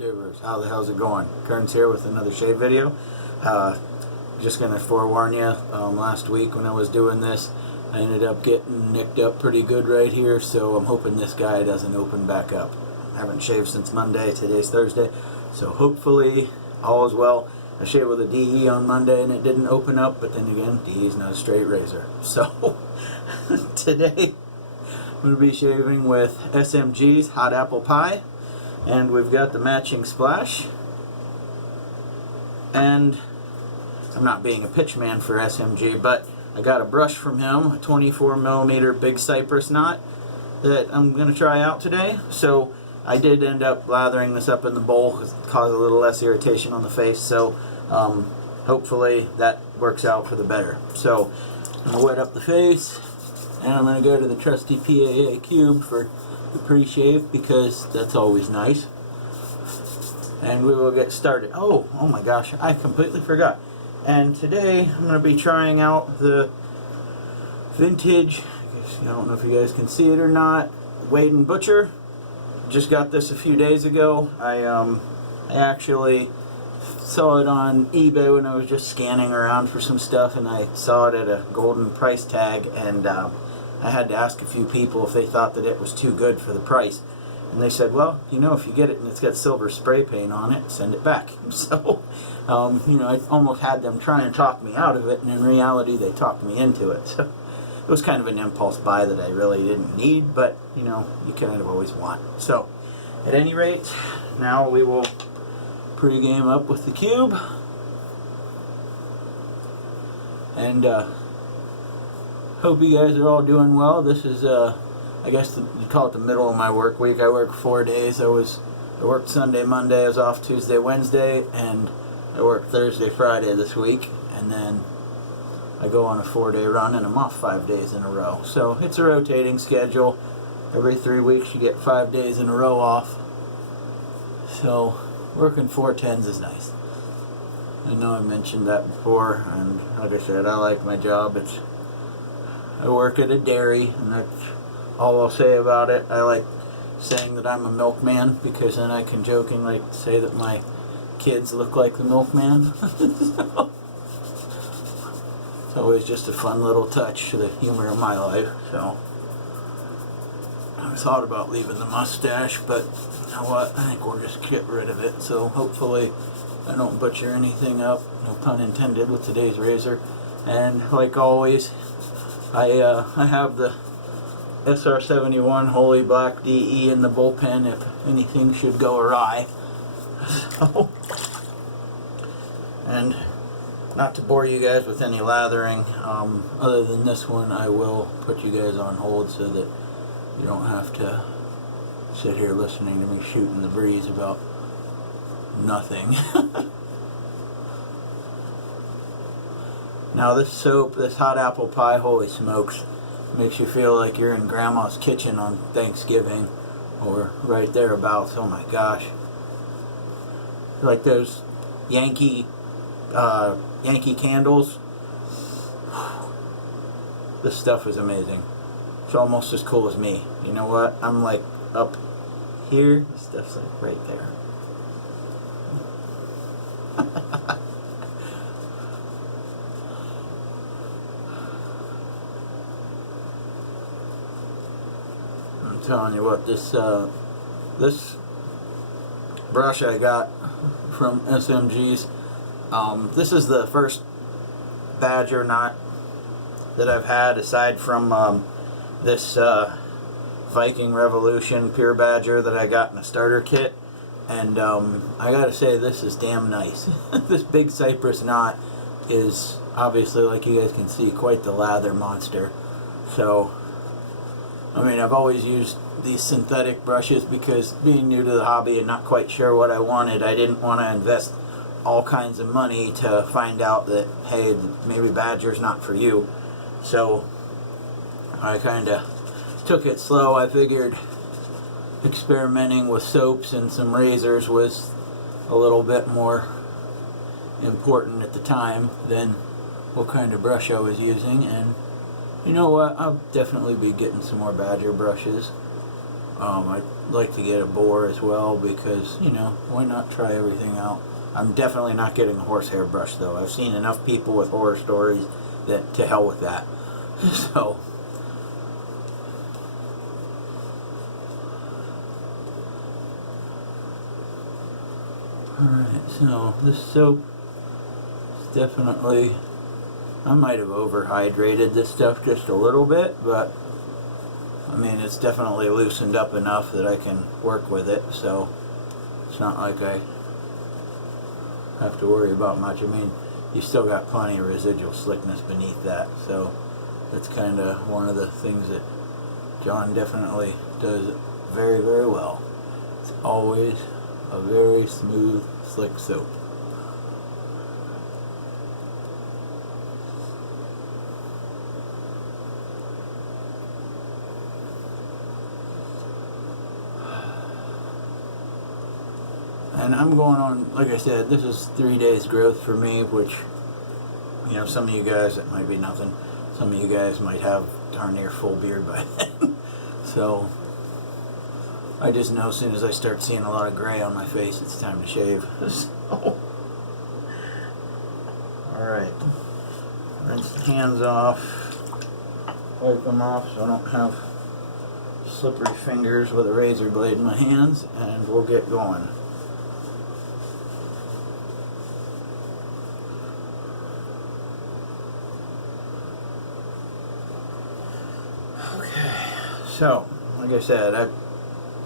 YouTubers, how the hell's it going? Kearnz here with another shave video. Just gonna forewarn you, last week when I was doing this, I ended up getting nicked up pretty good right here, so I'm hoping this guy doesn't open back up. I haven't shaved since Monday, today's Thursday, so hopefully all is well. I shaved with a DE on Monday and it didn't open up, but then again, DE is not a straight razor. So today I'm going to be shaving with SMG's Hot Apple Pie, and we've got the matching splash. And I'm not being a pitch man for SMG, but I got a brush from him, a 24mm big cypress knot that I'm going to try out today. So I did end up lathering this up in the bowl because it caused a little less irritation on the face, so hopefully that works out for the better. So I'm going to wet up the face, and I'm going to go to the trusty PAA cube for the pre-shave because that's always nice. And we will get started. Oh my gosh, I completely forgot. And today I'm going to be trying out the vintage, I don't know if you guys can see it or not, Wade & Butcher. Just got this a few days ago. I actually saw it on eBay when I was just scanning around for some stuff, and I saw it at a golden price tag, and I had to ask a few people if they thought that it was too good for the price. And they said, well, you know, if you get it and it's got silver spray paint on it, send it back. So, you know, I almost had them try and talk me out of it, and in reality they talked me into it. So it was kind of an impulse buy that I really didn't need, but, you know, you kind of always want. So, at any rate, now we will pre-game up with the cube. And, hope you guys are all doing well. This is, I guess you call it the middle of my work week. I work 4 days. I worked Sunday, Monday. I was off Tuesday, Wednesday, and I worked Thursday, Friday this week, and then I go on a 4-day run, and I'm off 5 days in a row. So it's a rotating schedule. Every 3 weeks you get 5 days in a row off. So working 4/10s is nice. I know I mentioned that before, and like I said, I like my job. I work at a dairy, and that's all I'll say about it. I like saying that I'm a milkman because then I can jokingly say that my kids look like the milkman. So, it's always just a fun little touch to the humor of my life. So I thought about leaving the mustache, but you know what? I think we'll just get rid of it. So hopefully I don't butcher anything up, no pun intended, with today's razor. And like always, I have the SR71 Holy Black DE in the bullpen if anything should go awry. So, and not to bore you guys with any lathering, other than this one, I will put you guys on hold so that you don't have to sit here listening to me shooting the breeze about nothing. Now this soap, this Hot Apple Pie, holy smokes, makes you feel like you're in Grandma's kitchen on Thanksgiving or right thereabouts. Oh my gosh. Like those Yankee candles. This stuff is amazing. It's almost as cool as me. You know what? I'm like up here. This stuff's like right there. I'm telling you what, this brush I got from SMG's, this is the first badger knot that I've had aside from this Viking Revolution Pure Badger that I got in a starter kit, and I gotta say, this is damn nice. This big cypress knot is obviously, like you guys can see, quite the lather monster. So I mean, I've always used these synthetic brushes because being new to the hobby and not quite sure what I wanted, I didn't want to invest all kinds of money to find out that, hey, maybe Badger's not for you. So I kind of took it slow. I figured experimenting with soaps and some razors was a little bit more important at the time than what kind of brush I was using, and you know what, I'll definitely be getting some more Badger brushes. I'd like to get a boar as well because, you know, why not try everything out? I'm definitely not getting a horsehair brush though. I've seen enough people with horror stories that to hell with that. So alright, so this soap is definitely, I might have overhydrated this stuff just a little bit, but I mean it's definitely loosened up enough that I can work with it, so it's not like I have to worry about much. I mean, you still got plenty of residual slickness beneath that, so that's kind of one of the things that John definitely does very, very well. It's always a very smooth, slick soap. And I'm going on, like I said, this is 3 days growth for me, which, you know, some of you guys, it might be nothing. Some of you guys might have darn near full beard by then. So, I just know as soon as I start seeing a lot of gray on my face, it's time to shave. So, alright. Rinse the hands off. Wipe them off so I don't have slippery fingers with a razor blade in my hands, and we'll get going. So, like I said, I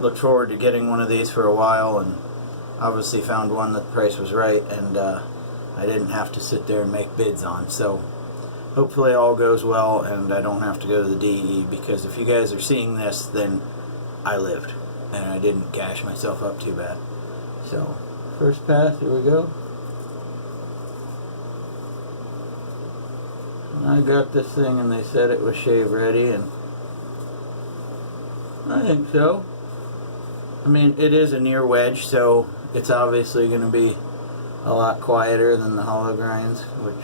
looked forward to getting one of these for a while, and obviously found one that the price was right, and I didn't have to sit there and make bids on. So, hopefully all goes well, and I don't have to go to the DE, because if you guys are seeing this, then I lived, and I didn't gash myself up too bad. So, first pass, here we go. And I got this thing, and they said it was shave ready, and I think so. I mean, it is a near wedge, so it's obviously going to be a lot quieter than the hollow grinds, which,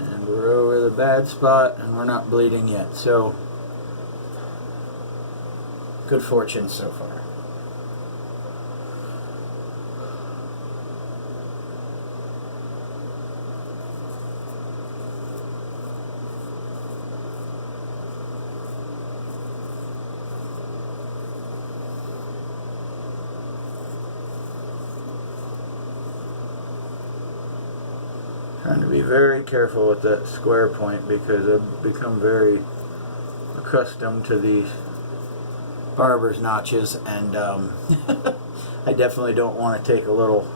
and we're over the bad spot, and we're not bleeding yet, so good fortune so far. Trying to be very careful with that square point because I've become very accustomed to these barber's notches, and I definitely don't want to take a little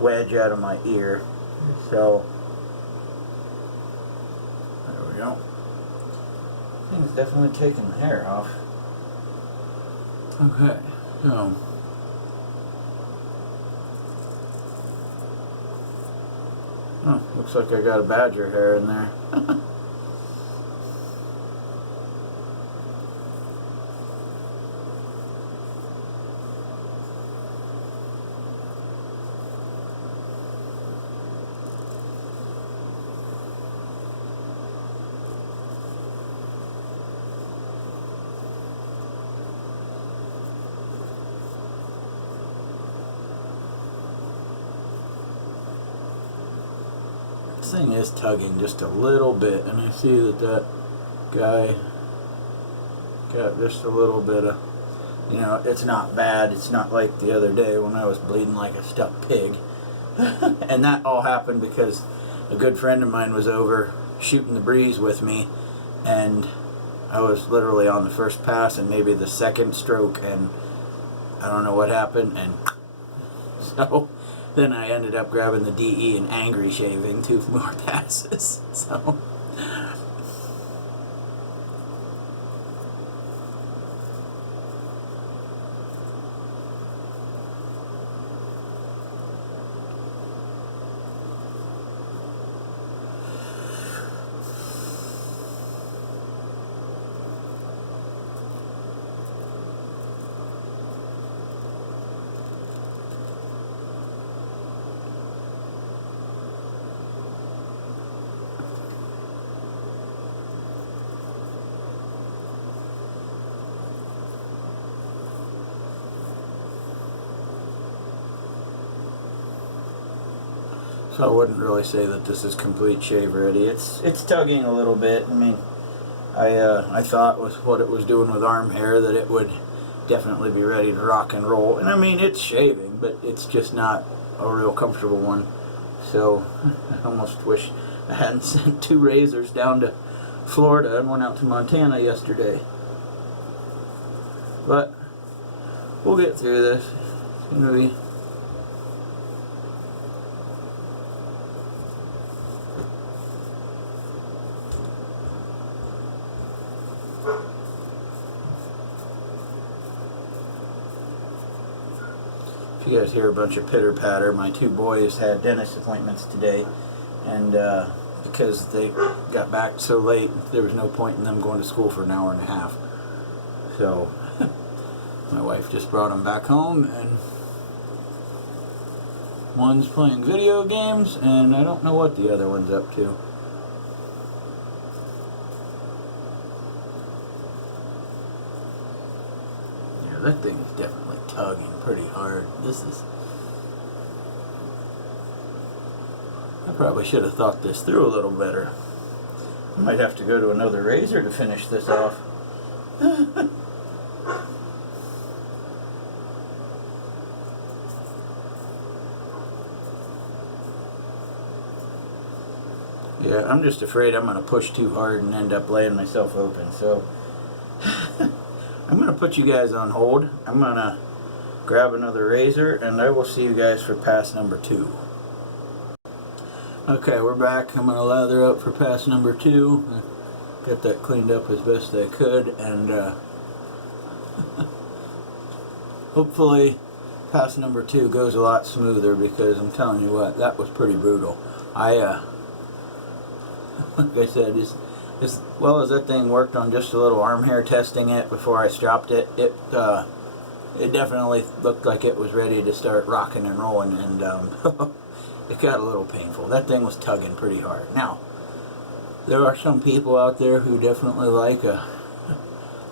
wedge out of my ear. So there we go. Thing's definitely taking the hair off. Okay, so oh, looks like I got a badger hair in there. This thing is tugging just a little bit, and I see that that guy got just a little bit of, you know, it's not bad. It's not like the other day when I was bleeding like a stuck pig. And that all happened because a good friend of mine was over shooting the breeze with me, and I was literally on the first pass and maybe the second stroke, and I don't know what happened, and so then I ended up grabbing the DE and angry shaving 2 more passes. So So I wouldn't really say that this is complete shave ready. It's tugging a little bit. I mean, I thought with what it was doing with arm hair that it would definitely be ready to rock and roll. And I mean, it's shaving, but it's just not a real comfortable one. So I almost wish I hadn't sent 2 razors down to Florida and went out to Montana yesterday. But we'll get through this. It's gonna be if you guys hear a bunch of pitter patter, my 2 boys had dentist appointments today, and because they got back so late, there was no point in them going to school for an hour and a half. So my wife just brought them back home, and one's playing video games, and I don't know what the other one's up to. Yeah, that thing is definitely tugging pretty hard. I probably should have thought this through a little better. I might have to go to another razor to finish this off. Yeah, I'm just afraid I'm going to push too hard and end up laying myself open. So I'm going to put you guys on hold. I'm going to grab another razor, and I will see you guys for pass number 2. Okay, we're back. I'm going to lather up for pass number 2. Got that cleaned up as best I could, and hopefully pass number 2 goes a lot smoother, because I'm telling you what, that was pretty brutal. Like I said, as well as that thing worked on just a little arm hair testing it before I stropped it, it definitely looked like it was ready to start rocking and rolling, and it got a little painful. That thing was tugging pretty hard. Now, there are some people out there who definitely like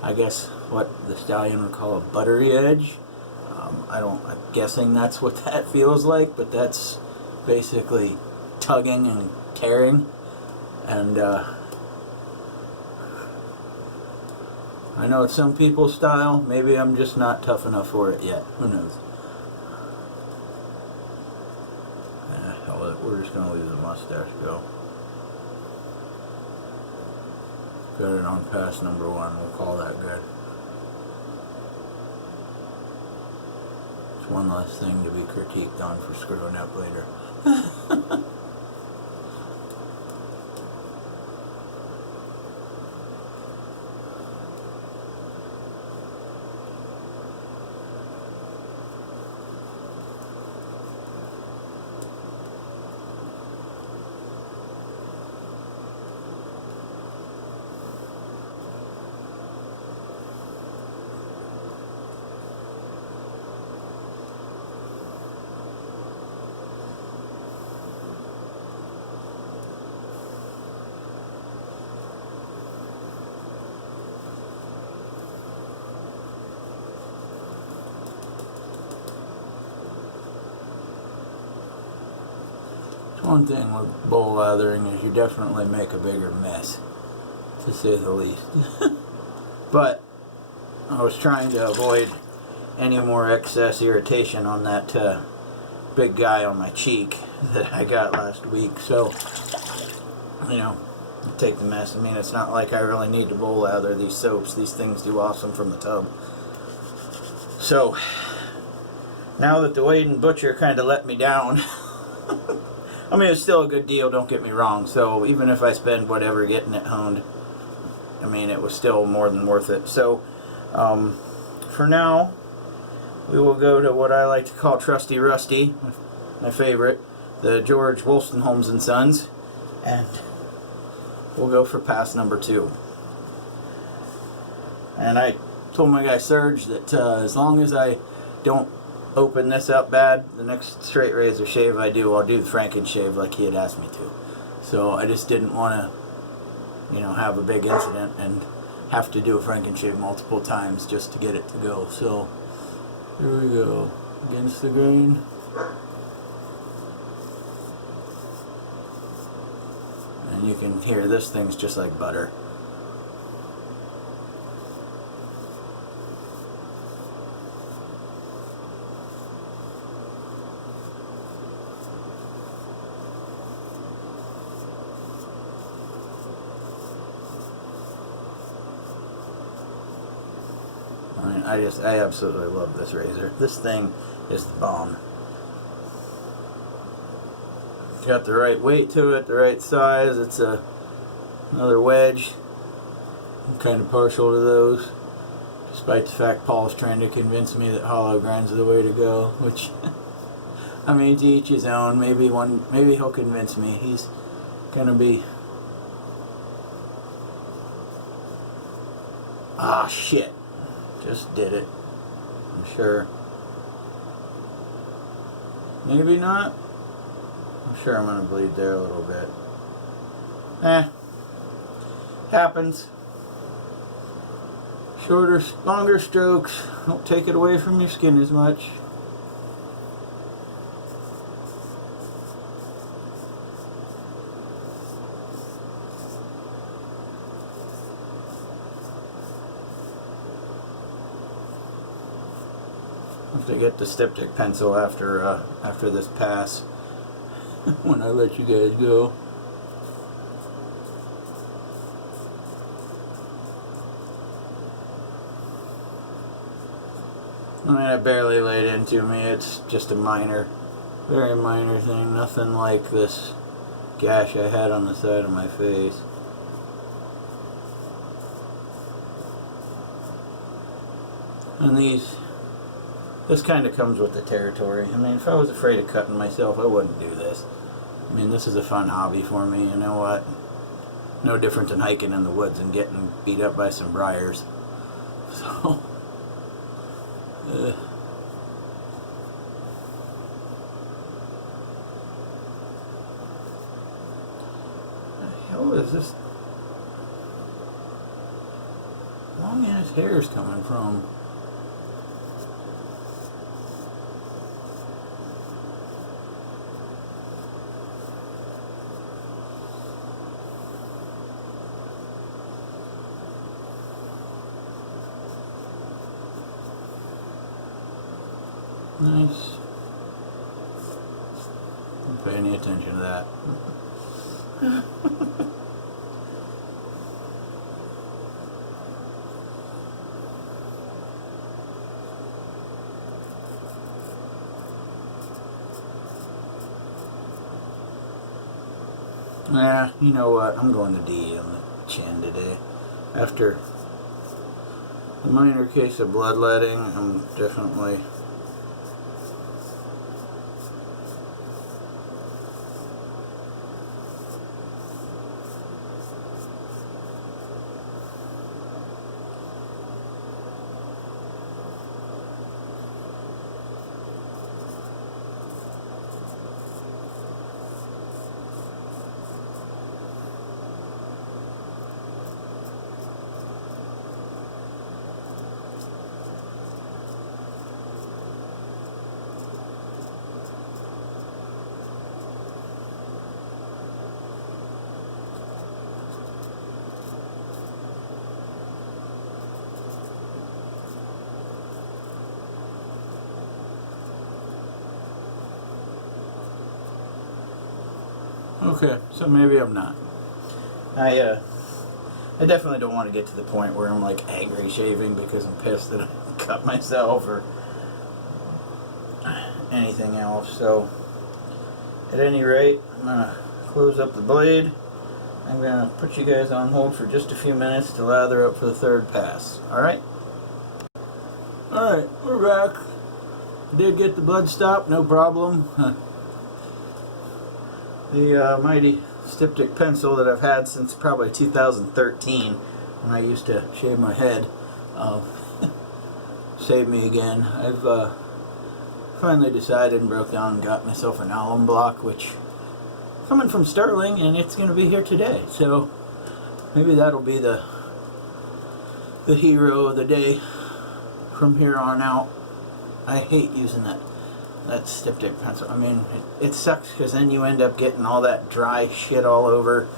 I guess what the stallion would call a buttery edge. I'm guessing that's what that feels like, but that's basically tugging and tearing. And I know it's some people's style. Maybe I'm just not tough enough for it yet. Who knows? We're just going to leave the mustache go. Got it on pass number 1. We'll call that good. It's one less thing to be critiqued on for screwing up later. One thing with bowl lathering is you definitely make a bigger mess, to say the least. But I was trying to avoid any more excess irritation on that big guy on my cheek that I got last week. So, you know, take the mess. I mean, it's not like I really need to bowl lather these soaps. These things do awesome from the tub. So, now that the Wade and Butcher kind of let me down, I mean, it's still a good deal, don't get me wrong. So even if I spend whatever getting it honed, I mean, it was still more than worth it. So for now, we will go to what I like to call Trusty Rusty, my favorite, the George Wolstenholmes and Sons, and we'll go for pass number 2. And I told my guy Serge that as long as I don't open this up bad, the next straight razor shave I do, I'll do the Franken shave like he had asked me to. So I just didn't want to, you know, have a big incident and have to do a Franken shave multiple times just to get it to go. So here we go, against the grain. and you can hear this thing's just like butter. I mean, I absolutely love this razor. This thing is the bomb. It's got the right weight to it, the right size. It's another wedge. I'm kind of partial to those, despite the fact Paul's trying to convince me that hollow grind's the way to go. Which, I mean, to each his own. Maybe he'll convince me. He's gonna be. Ah, shit. Just did it. I'm sure. Maybe not. I'm sure I'm gonna bleed there a little bit. Happens. Shorter, longer strokes don't take it away from your skin as much. I have to get the styptic pencil after this pass when I let you guys go. I mean, I barely laid into me. It's just a minor, very minor thing. Nothing like this gash I had on the side of my face. And this kind of comes with the territory. I mean, if I was afraid of cutting myself, I wouldn't do this. I mean, this is a fun hobby for me, you know what? No different than hiking in the woods and getting beat up by some briars. So, the hell is this long ass hairs coming from? Nice. Don't pay any attention to that. Yeah, you know what? I'm going to D on the chin today. After the minor case of bloodletting, I'm definitely okay, so maybe I'm not. I definitely don't want to get to the point where I'm like angry shaving because I'm pissed that I cut myself or anything else. So at any rate, I'm gonna close up the blade. I'm gonna put you guys on hold for just a few minutes to lather up for the third pass. Alright? Alright, we're back. Did get the blood stopped, no problem. The mighty styptic pencil that I've had since probably 2013 when I used to shave my head saved me again. I've finally decided and broke down and got myself an alum block, which coming from Sterling, and it's going to be here today, so maybe that'll be the hero of the day from here on out. I hate using that styptic pencil. I mean, it sucks because then you end up getting all that dry shit all over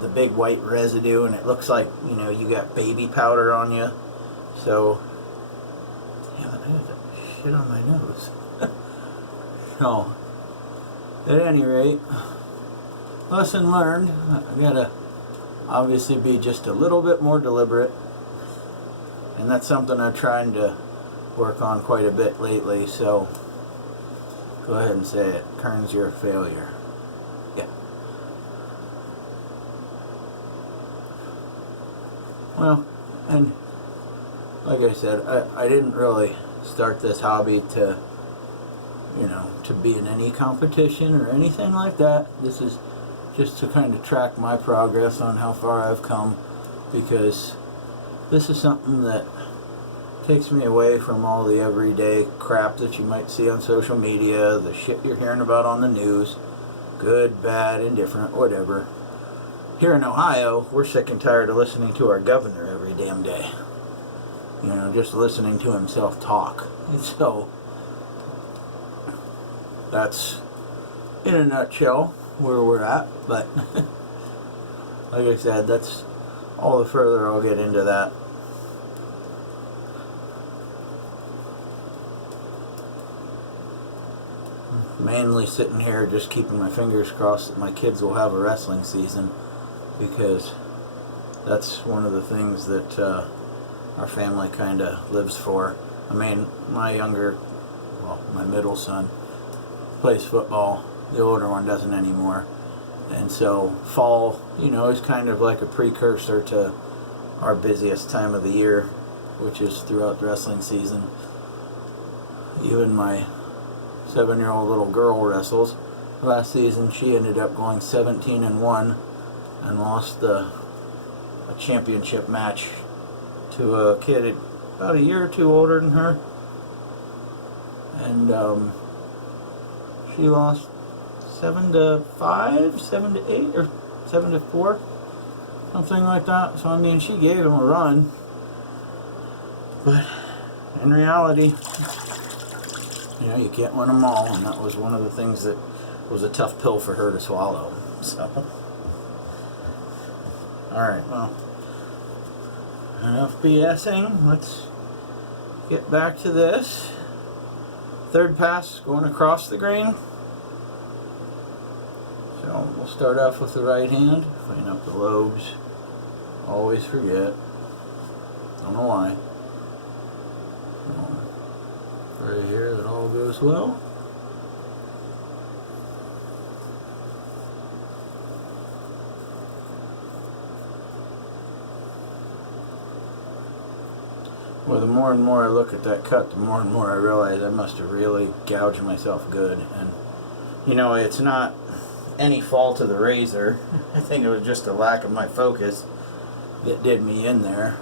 the big white residue, and it looks like, you know, you got baby powder on you. So, damn it, I got that shit on my nose. So, at any rate, lesson learned. I gotta obviously be just a little bit more deliberate, and that's something I'm trying to work on quite a bit lately. So, go ahead and say it. Kearnz, you're a failure. Yeah. Well, and like I said, I didn't really start this hobby to, you know, to be in any competition or anything like that. This is just to kind of track my progress on how far I've come, because this is something that takes me away from all the everyday crap that you might see on social media, the shit you're hearing about on the news, good, bad, indifferent, whatever. Here in Ohio, we're sick and tired of listening to our governor every damn day. You know, just listening to himself talk. And so, that's, in a nutshell, where we're at. But, like I said, that's all the further I'll get into that. Mainly sitting here just keeping my fingers crossed that my kids will have a wrestling season, because that's one of the things that our family kind of lives for. I mean, my middle son plays football. The older one doesn't anymore. And so fall, you know, is kind of like a precursor to our busiest time of the year, which is throughout the wrestling season. Even my 7-year-old little girl wrestles. Last season she ended up going 17-1 and lost a championship match to a kid about a year or two older than her. And she lost 7-5, 7-8, or 7-4, something like that. So I mean, she gave him a run, but in reality, you know, you can't win them all, and that was one of the things that was a tough pill for her to swallow. So, alright, well, enough BSing. Let's get back to this. Third pass going across the green. So, we'll start off with the right hand, clean up the lobes. Always forget. Don't know why. Right here, that all goes well. Well, the more and more I look at that cut, the more and more I realize I must have really gouged myself good. And, you know, it's not any fault of the razor. I think it was just a lack of my focus that did me in there.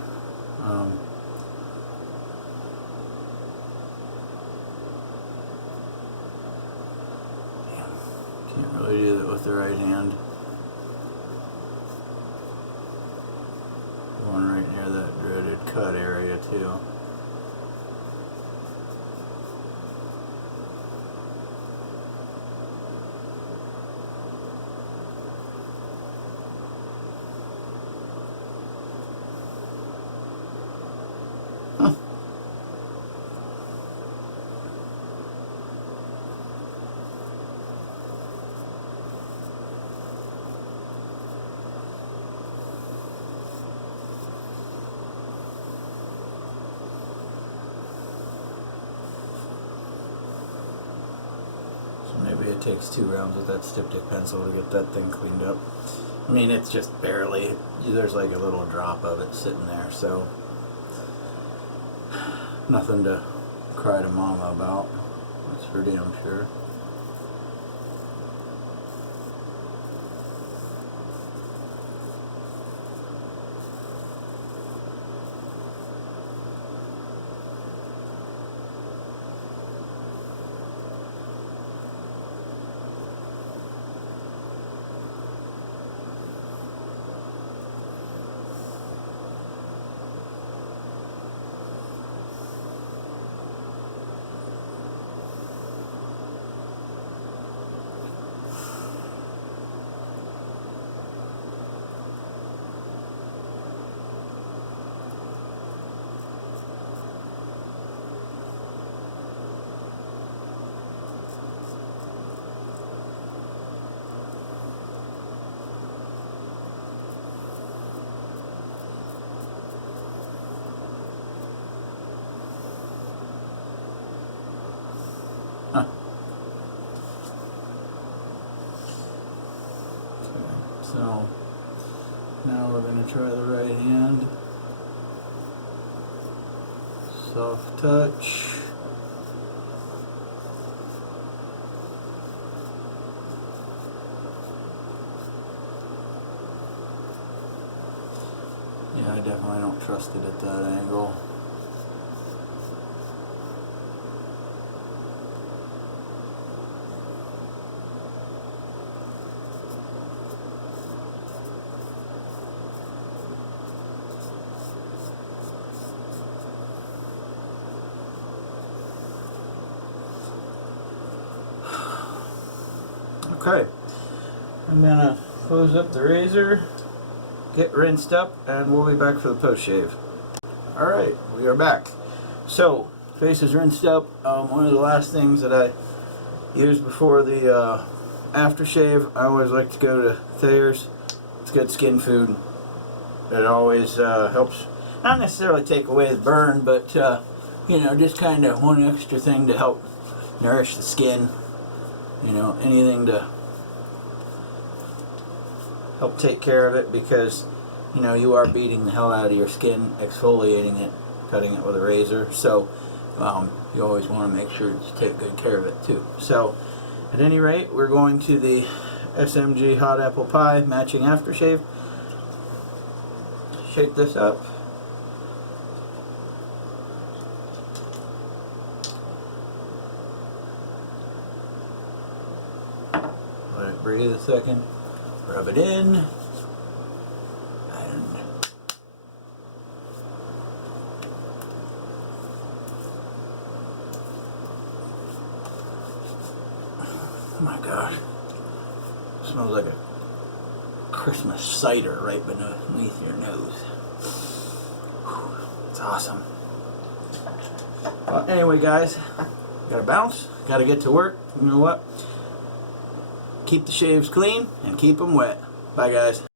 Can't really do that with the right hand. One right near that dreaded cut area too. Maybe it takes 2 rounds with that styptic pencil to get that thing cleaned up. I mean, it's just barely, there's like a little drop of it sitting there, so nothing to cry to mama about, that's for damn sure. So now we're going to try the right hand. Soft touch. Yeah, I definitely don't trust it at that angle. Okay, I'm gonna close up the razor, get rinsed up, and we'll be back for the post shave. Alright, we are back. So, face is rinsed up. One of the last things that I use before the aftershave, I always like to go to Thayer's. It's good skin food. It always helps, not necessarily take away the burn, but you know, just kind of one extra thing to help nourish the skin. You know, anything to help take care of it, because you know you are beating the hell out of your skin, exfoliating it, cutting it with a razor. So you always want to make sure to take good care of it too. So at any rate, we're going to the SMG hot apple pie matching aftershave. Shake this up. Let it breathe a second. Rub it in. And oh my gosh. Smells like a Christmas cider right beneath your nose. Whew, it's awesome. Well, anyway, guys, gotta bounce, gotta get to work. You know what? Keep the shaves clean and keep them wet. Bye, guys.